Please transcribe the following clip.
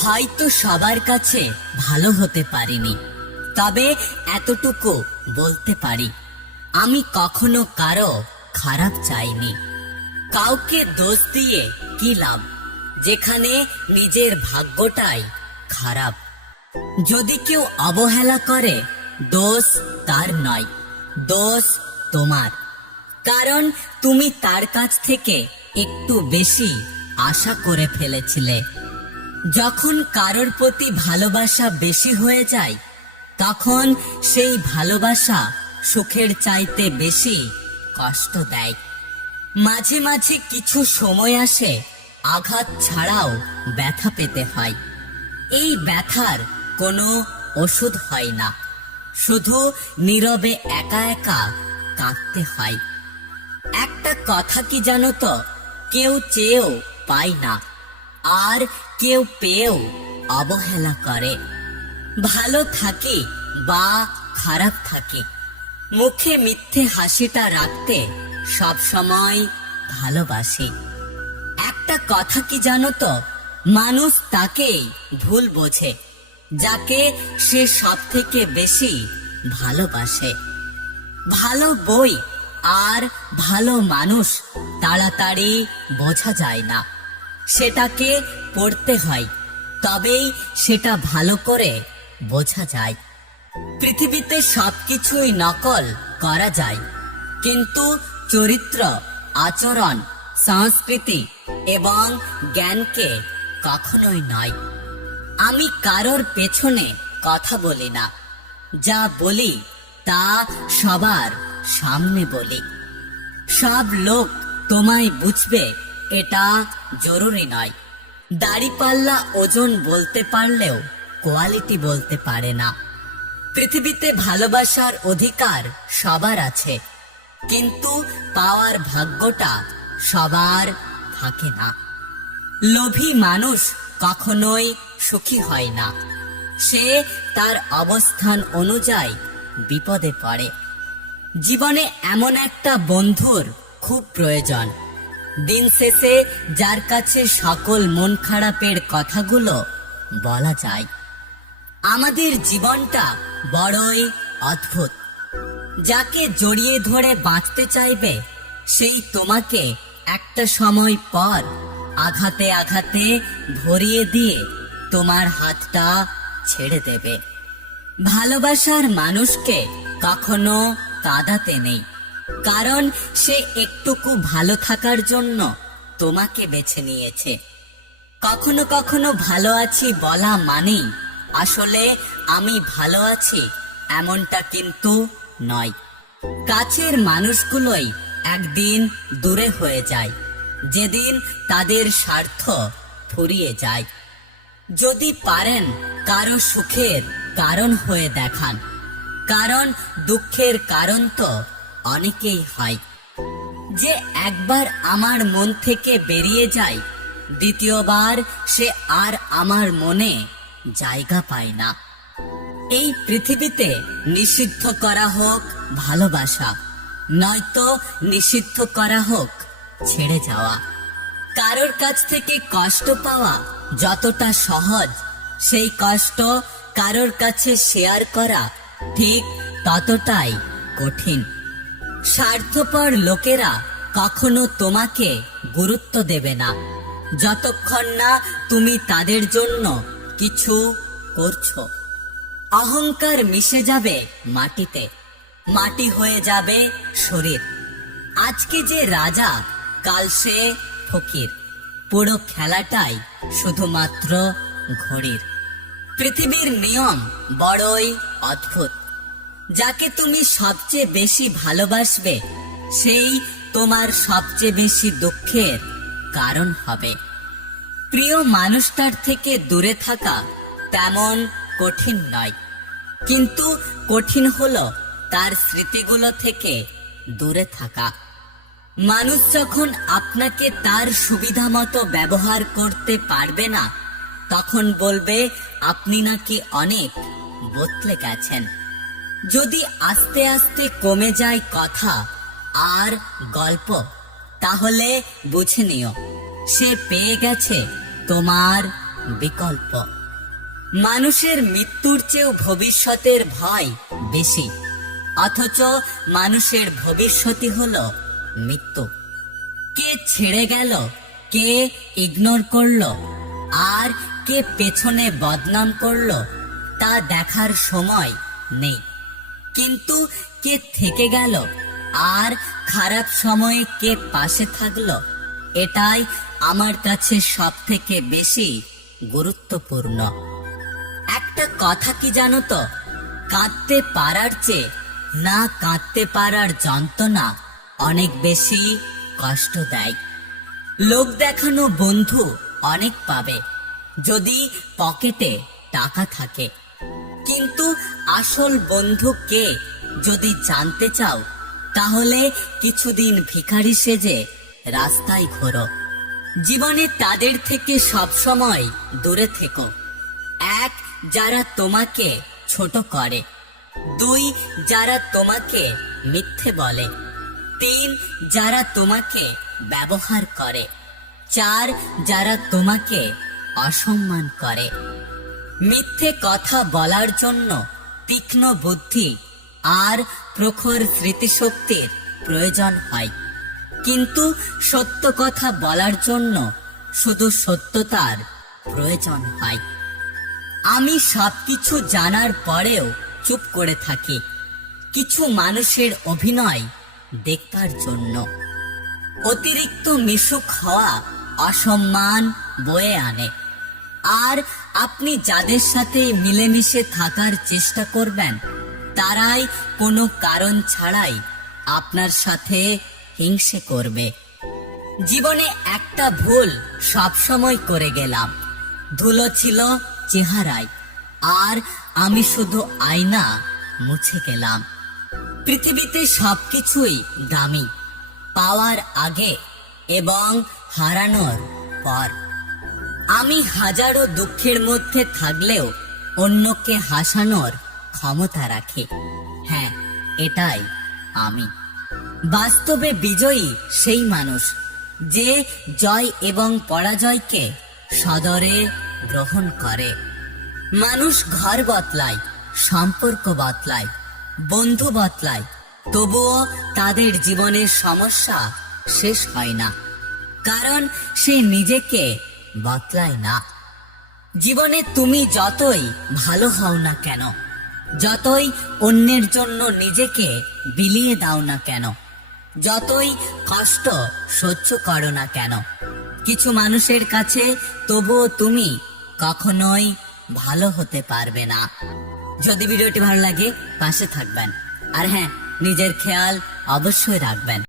হয়তো সবার কাছে ভালো হতে পারিনি, তবে এতটুকু বলতে পারি, আমি কখনো কারো খারাপ চাইনি। কাউকে দোষ দিয়ে কি লাভ, যেখানে নিজের ভাগ্যটাই খারাপ। যদি কেউ অবহেলা করে, দোষ তার নয়, দোষ তোমার। কারণ তুমি তার কাছ থেকে একটু বেশি আশা করে ফেলেছিলে। যখন কারোর প্রতি ভালোবাসা বেশি হয়ে যায়, তখন সেই ভালোবাসা সুখের চাইতে বেশি কষ্ট দেয়। মাঝে মাঝে কিছু সময় আসে, আঘাত ছাড়াও ব্যথা পেতে হয়। এই ব্যথার কোনো ওষুধ হয় না, শুধু নীরবে একা একা কাঁদতে হয়। একটা কথা কি জানো তো, কেউ চেয়েও পায় না, আর কেউ পেয়েও অবহেলা করে। ভালো থাকি বা খারাপ থাকি, মুখে মিথ্যে হাসিটা রাখতে সব সময় ভালোবাসি। একটা কথা কি জানো তো, মানুষ তাকেই ভুল বোঝে যাকে সে সব থেকে বেশি ভালোবাসে। ভালো বই আর ভালো মানুষ তাড়াতাড়ি বোঝা যায় না, সেটাকে পড়তে হয়, তবেই সেটা ভালো করে বোঝা যায়। পৃথিবীতে সবকিছুই নকল করা যায়, কিন্তু চরিত্র, আচরণ, সংস্কৃতি এবং জ্ঞানকে কখনোই নয়। আমি কারোর পেছনে কথা বলি না, যা বলি তা সবার সামনে বলি। সব লোক তোমায় বুঝবে এটা জরুরি নয়। দাড়িপাল্লা ওজন বলতে পারলেও কোয়ালিটি বলতে পারে না। পৃথিবীতে ভালোবাসার অধিকার সবার আছে, কিন্তু পাওয়ার ভাগ্যটা সবার থাকে না। লোভী মানুষ কখনোই সুখী হয় না, সে তার অবস্থান অনুযায়ী বিপদে পড়ে। জীবনে এমন একটা বন্ধুর খুব প্রয়োজন, দিন শেষে যার কাছে সকল মন খারাপের কথাগুলো বলা যায়। আমাদের জীবনটা বড়ই অদ্ভুত। যাকে জড়িয়ে ধরে বাঁচতে চাইবে, সেই তোমাকে একটা সময় পর আঘাতে আঘাতে ভরিয়ে দিয়ে তোমার হাতটা ছেড়ে দেবে। ভালোবাসার মানুষকে কখনো কাঁদাতে নেই, কারণ সে একটুকু ভালো থাকার জন্য তোমাকে বেছে নিয়েছে। কখনো কখনো ভালো আছি বলা মানেই আসলে আমি ভালো আছি এমনটা কিন্তু নয়। কাছের মানুষগুলোই একদিন দূরে হয়ে যায়, যেদিন তাদের স্বার্থ ফুরিয়ে যায়। যদি পারেন কারো সুখের কারণ হয়ে দেখান, কারণ দুঃখের কারণ তো অনেকেই হয়। যে একবার আমার মন থেকে বেরিয়ে যায়, দ্বিতীয়বার সে আর আমার মনে জায়গা পায় না। এই পৃথিবীতে নিষিদ্ধ করা হোক ভালোবাসা, নয়তো নিষিদ্ধ করা হোক ছেড়ে যাওয়া। কারোর কাছ থেকে কষ্ট পাওয়া যতটা সহজ, সেই কষ্ট কারোর কাছে শেয়ার করা ঠিক ততটাই কঠিন। স্বার্থপর লোকেরা কখনো তোমাকে গুরুত্ব দেবে না, যতক্ষণ না তুমি তাদের জন্য কিছু করছো। অহংকার মিশে যাবে মাটিতে, মাটি হয়ে যাবে শরীর। আজকে যে রাজা, কাল সে ফকির। পুরো খেলাটাই শুধুমাত্র ঘড়ির। পৃথিবীর নিয়ম বড়ই অদ্ভুত। যাকে তুমি সবচেয়ে বেশি ভালোবাসবে, সেই তোমার সবচেয়ে বেশি দুঃখের কারণ হবে। প্রিয় মানুষটার থেকে দূরে থাকা তেমন কঠিন নয়, কিন্তু কঠিন হলো তার স্মৃতিগুলো থেকে দূরে থাকা। মানুষ যখন আপনাকে তার সুবিধা মতো ব্যবহার করতে পারবে না, তখন বলবে আপনি নাকি অনেক বদলে গেছেন। যদি আস্তে আস্তে কমে যায় কথা আর গল্প, তাহলে বুঝে নিও সে পেয়ে গেছে তোমার বিকল্প। মানুষের মৃত্যুর চেয়েও ভবিষ্যতের ভয় বেশি, অথচ মানুষের ভবিষ্যৎই হলো মৃত্যু। কে ছেড়ে গেল, কে ইগনোর করলো, আর কে পেছনে বদনাম করলো তা দেখার সময় নেই। কিন্তু কে থেকে গেল আর খারাপ সময়ে কে পাশে থাকলো, এটাই আমার কাছে সব থেকে বেশি গুরুত্বপূর্ণ। একটা কথা কি জানো তো, কাঁদতে পারার চেয়ে না কাঁদতে পারার যন্ত্রণা অনেক বেশি কষ্ট দেয়। লোক দেখানো বন্ধু অনেক পাবে যদি পকেটে টাকা থাকে, কিন্তু আসল বন্ধু কে যদি জানতে চাও, তাহলে কিছুদিন ভিখারি সেজে রাস্তায় ঘোরো। জীবনে তাদের থেকে সবসময় দূরে থেকো। এক, যারা তোমাকে ছোট করে। দুই, যারা তোমাকে মিথ্যে বলে। তিন, যারা তোমাকে ব্যবহার করে। চার, যারা তোমাকে অসম্মান করে। মিথ্যে কথা বলার জন্য তীক্ষ্ণ বুদ্ধি আর প্রখর স্মৃতিশক্তির প্রয়োজন হয়, কিন্তু সত্য কথা বলার জন্য শুধু সত্যতার প্রয়োজন হয়। আমি সবকিছু জানার পরেও চুপ করে থাকি, কিছু মানুষের অভিনয় দেখবার জন্য। অতিরিক্ত মিশুক হওয়া অসম্মান বয়ে আনে, আর আপনি যাদের সাথে মিলেমিশে থাকার চেষ্টা করবেন, তারাই কোনো কারণ ছাড়াই আপনার সাথে হিংসে করবে। জীবনে একটা ভুল সবসময় করে গেলাম, ধুলো ছিল চেহারায়, আর আমি শুধু আয়না মুছে গেলাম। পৃথিবীতে সবকিছুই দামি, পাওয়ার আগে এবং হারানোর পর। আমি হাজারো দুঃখের মধ্যে থাকলেও অন্যকে হাসানোর ক্ষমতা রাখি। হ্যাঁ, এটাই আমি। বাস্তবে বিজয়ী সেই মানুষ যে জয় এবং পরাজয়কে সদরে গ্রহণ করে। মানুষ ঘর বদলায়, সম্পর্ক বদলায়, বন্ধু বদলায়, তবুও তাদের জীবনের সমস্যা শেষ হয় না, কারণ সে নিজেকে বদলায় না। জীবনে তুমি যতই ভালো হও না কেন, যতই অন্যের জন্য নিজেকে বিলিয়ে দাও না কেন, যতই কষ্ট সহ্য করো না কেন, কিছু মানুষের কাছে তবুও তুমি কখনোই ভালো হতে পারবে না। যদি ভিডিওটি ভালো লাগে পাশে থাকবেন, আর হ্যাঁ, নিজের খেয়াল অবশ্যই রাখবেন।